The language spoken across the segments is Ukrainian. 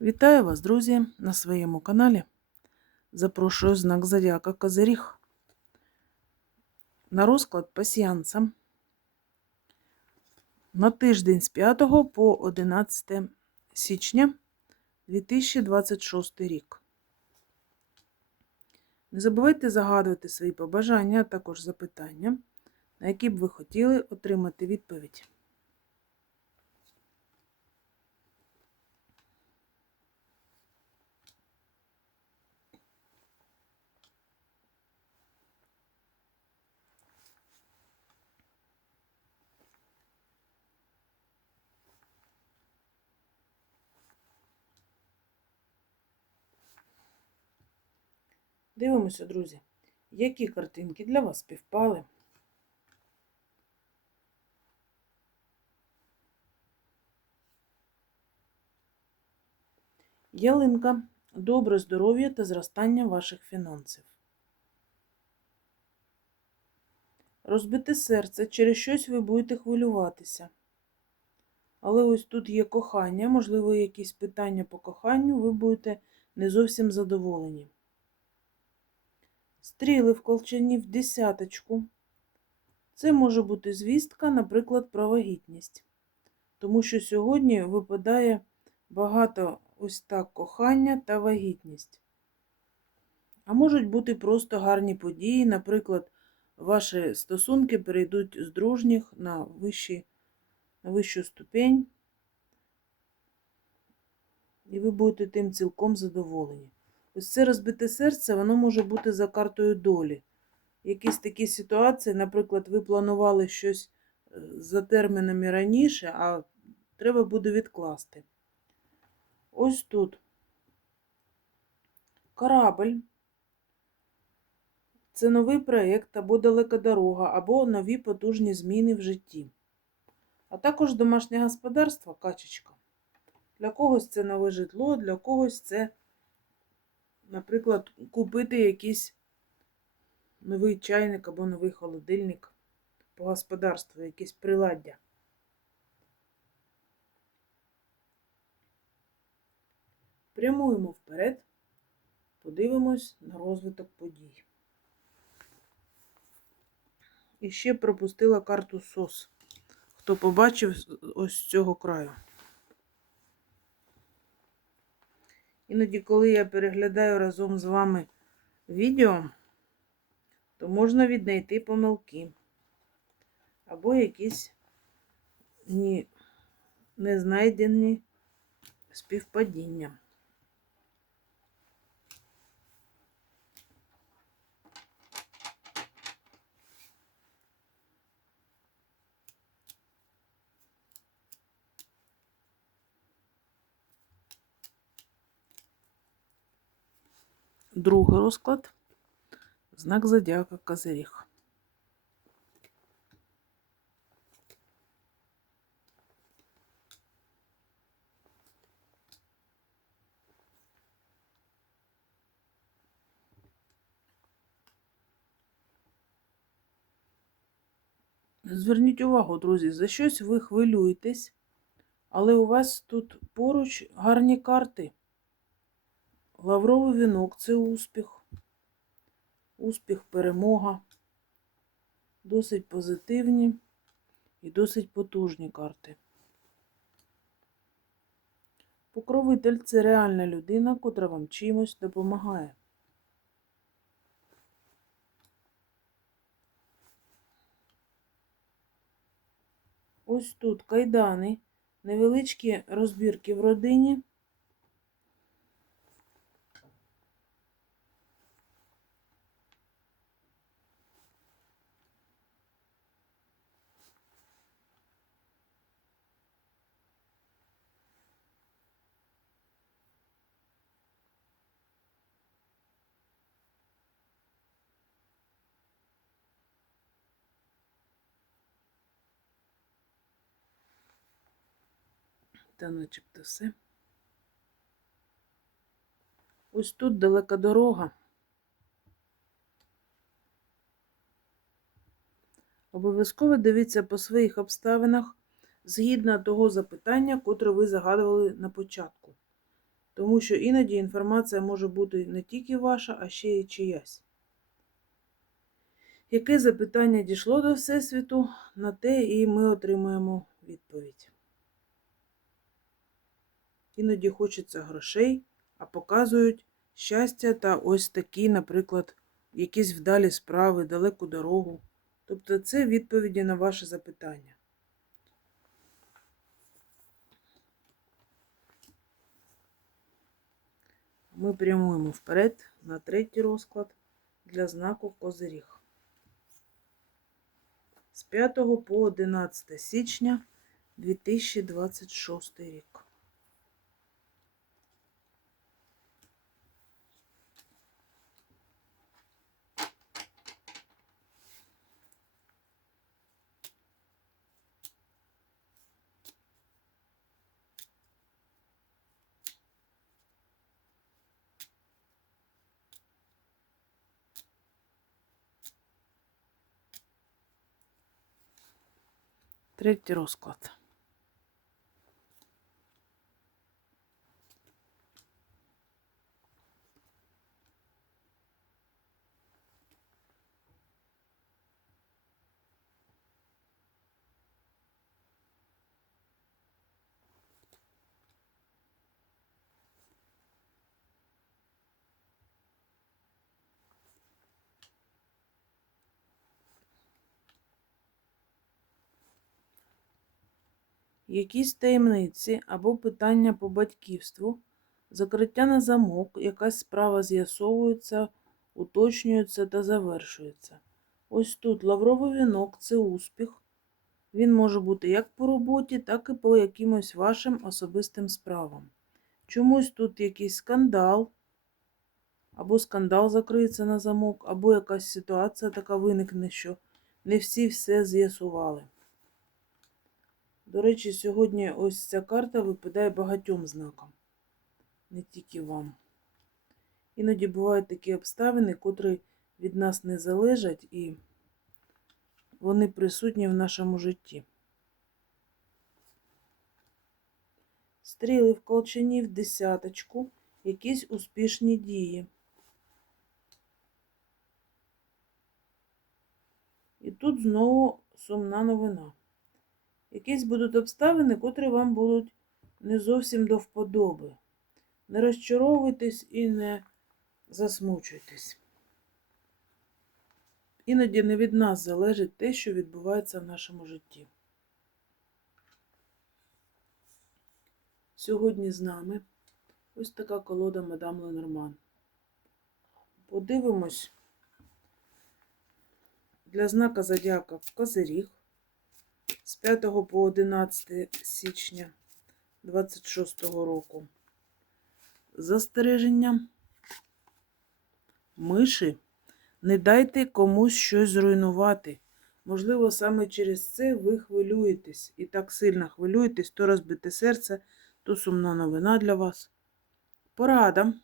Вітаю вас, друзі, на своєму каналі. Запрошую знак Зодіака Козиріг. На розклад пасіянця на тиждень з 5 по 11 січня 2026 рік. Не забувайте загадувати свої побажання, а також запитання, на які б ви хотіли отримати відповідь. Дивимося, друзі, які картинки для вас співпали. Ялинка. Добре здоров'я та зростання ваших фінансів. Розбите серце, через щось ви будете хвилюватися. Але ось тут є кохання, можливо, якісь питання по коханню, ви будете не зовсім задоволені. Стріли в колчані в десяточку. Це може бути звістка, наприклад, про вагітність. Тому що сьогодні випадає багато ось так кохання та вагітність. А можуть бути просто гарні події, наприклад, ваші стосунки перейдуть з дружніх на, вищі, на вищу ступень, і ви будете тим цілком задоволені. Ось це розбите серце, воно може бути за картою долі. Якісь такі ситуації, наприклад, ви планували щось е, за термінами раніше, а треба буде відкласти. Ось тут корабль. Це новий проєкт або далека дорога, або нові потужні зміни в житті. А також домашнє господарство качечка. Для когось це нове житло, для когось це наприклад, купити якийсь новий чайник або новий холодильник по господарству, якесь приладдя. Прямуємо вперед, подивимось на розвиток подій. І ще пропустила карту СОС. Хто побачив ось цього краю. Іноді, коли я переглядаю разом з вами відео, то можна віднайти помилки або якісь незнайдені співпадіння. Другий розклад. Знак зодіака Козиріг. Зверніть увагу, друзі, за щось ви хвилюєтесь, але у вас тут поруч гарні карти. Лавровий вінок це успіх, успіх, перемога. Досить позитивні і досить потужні карти. Покровитель це реальна людина, котра вам чимось допомагає. Ось тут кайдани, невеличкі розбірки в родині. Та начебто все. Ось тут далека дорога. Обов'язково дивіться по своїх обставинах згідно того запитання, котре ви загадували на початку. Тому що іноді інформація може бути не тільки ваша, а ще й чиясь. Яке запитання дійшло до Всесвіту, на те і ми отримаємо відповідь. Іноді хочеться грошей, а показують щастя та ось такі, наприклад, якісь вдалі справи, далеку дорогу. Тобто це відповіді на ваше запитання. Ми прямуємо вперед на третій розклад для знаку Козиріг. З 5 по 11 січня 2026 рік. Третій розклад. Якісь таємниці або питання по батьківству, закриття на замок, якась справа з'ясовується, уточнюється та завершується. Ось тут лавровий вінок це успіх. Він може бути як по роботі, так і по якимось вашим особистим справам. Чомусь тут якийсь скандал, або скандал закриється на замок, або якась ситуація така виникне, що не всі все з'ясували. До речі, сьогодні ось ця карта випадає багатьом знакам, не тільки вам. Іноді бувають такі обставини, котрі від нас не залежать, і вони присутні в нашому житті. Стріли в колчані в десяточку, якісь успішні дії. І тут знову сумна новина. Якісь будуть обставини, котрі вам будуть не зовсім до вподоби. Не розчаровуйтесь і не засмучуйтесь. Іноді не від нас залежить те, що відбувається в нашому житті. Сьогодні з нами ось така колода мадам Ленорман. Подивимось для знака Зодіака Козиріг 5 по 11 січня 26 року. Застереження. Миші. Не дайте комусь щось зруйнувати. Можливо, саме через це ви хвилюєтесь і так сильно хвилюєтесь, то розбите серце, то сумна новина для вас. Порада.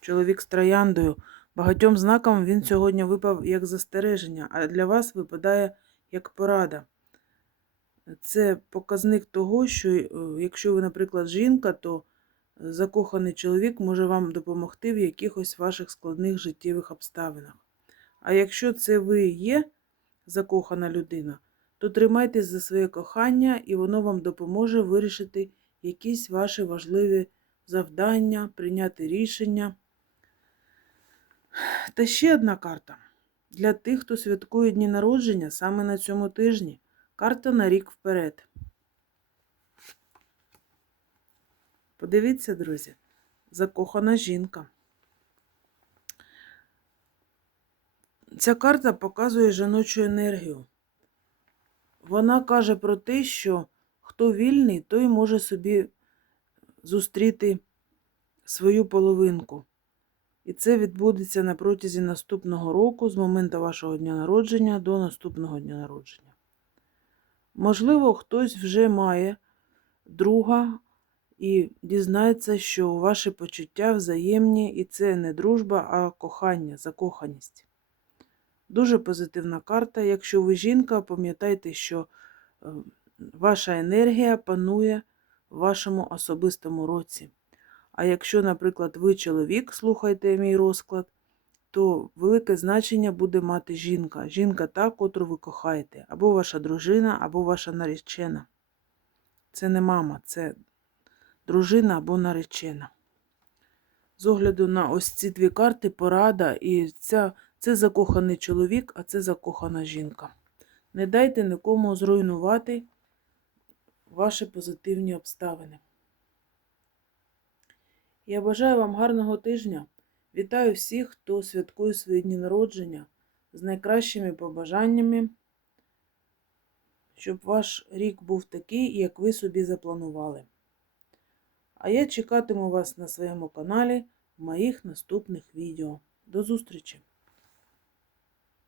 Чоловік з трояндою. Багатьом знакам він сьогодні випав як застереження, а для вас випадає як порада. Це показник того, що е, якщо ви, наприклад, жінка, то закоханий чоловік може вам допомогти в якихось ваших складних життєвих обставинах. А якщо це ви є закохана людина, то тримайтесь за своє кохання, і воно вам допоможе вирішити якісь ваші важливі завдання, прийняти рішення. Та ще одна карта. Для тих, хто святкує дні народження саме на цьому тижні. Карта на рік вперед. Подивіться, друзі, закохана жінка. Ця карта показує жіночу енергію. Вона каже про те, що хто вільний, той може собі зустріти свою половинку. І це відбудеться на протязі наступного року, з моменту вашого дня народження до наступного дня народження. Можливо, хтось вже має друга і дізнається, що ваші почуття взаємні, і це не дружба, а кохання, закоханість. Дуже позитивна карта. Якщо ви жінка, пам'ятайте, що е, ваша енергія панує в вашому особистому році. А якщо, наприклад, ви чоловік, слухайте мій розклад, то велике значення буде мати жінка. Жінка та, котру ви кохаєте, або ваша дружина, або ваша наречена. Це не мама, це дружина або наречена. З огляду на ось ці дві карти порада, і ця, це закоханий чоловік, а це закохана жінка. Не дайте нікому зруйнувати ваші позитивні обставини. Я бажаю вам гарного тижня. Вітаю всіх, хто святкує свої дні народження з найкращими побажаннями, щоб ваш рік був такий, як ви собі запланували. А я чекатиму вас на своєму каналі в моїх наступних відео. До зустрічі!